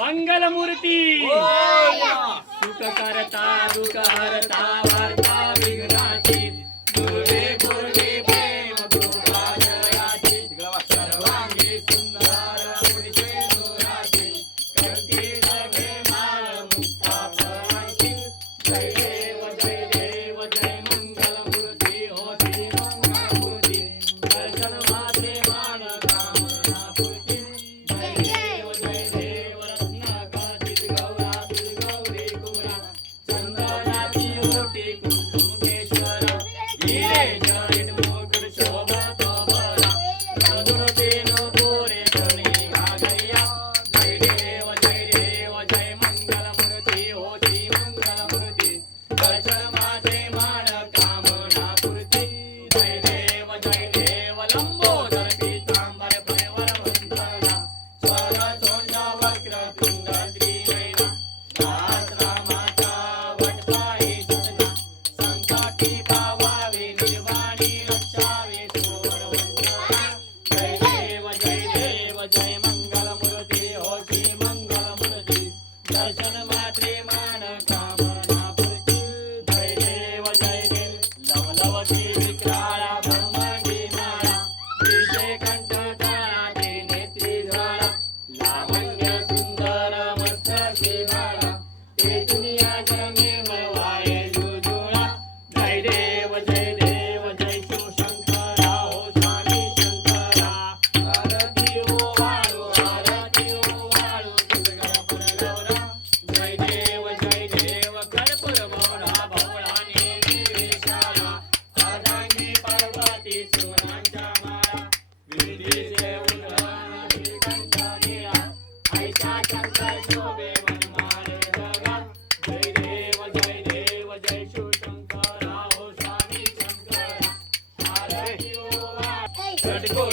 मंगलमूर्ती. सुख करता Happy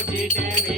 Devi